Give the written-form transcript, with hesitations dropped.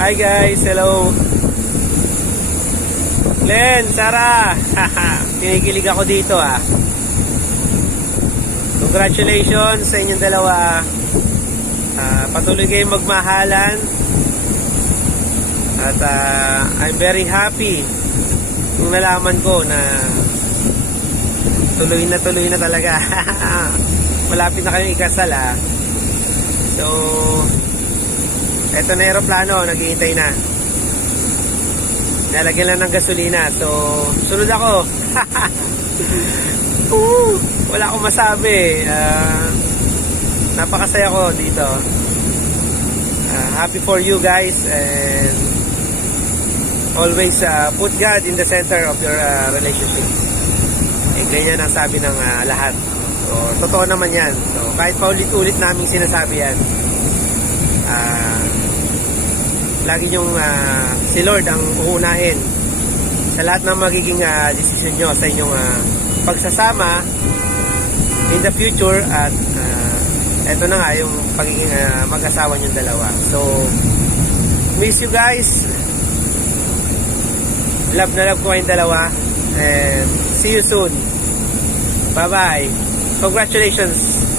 Hi guys, hello. Len, Sarah. Kinikilig ako dito Congratulations sa inyong dalawa. Patuloy kayong magmahalan. At I'm very happy kung nalaman ko na tuloy na talaga. Malapit na kayong ikasal So, eto na aeroplano, naghihintay na. Nalagyan lang ng gasolina. So, sunod ako. Wala akong masabi. Napakasaya ko dito. Happy for you guys, and always put God in the center of your relationship. Ganyan ang sabi ng lahat. So, totoo naman yan. So, kahit paulit-ulit namin sinasabi yan, lagi nyong si Lord ang uunahin sa lahat ng magiging decision nyo sa inyong pagsasama in the future. At eto na nga yung pagiging mag-asawa nyong dalawa. So, miss you guys. Love na love ko kayong dalawa, and see you soon. Bye bye. Congratulations.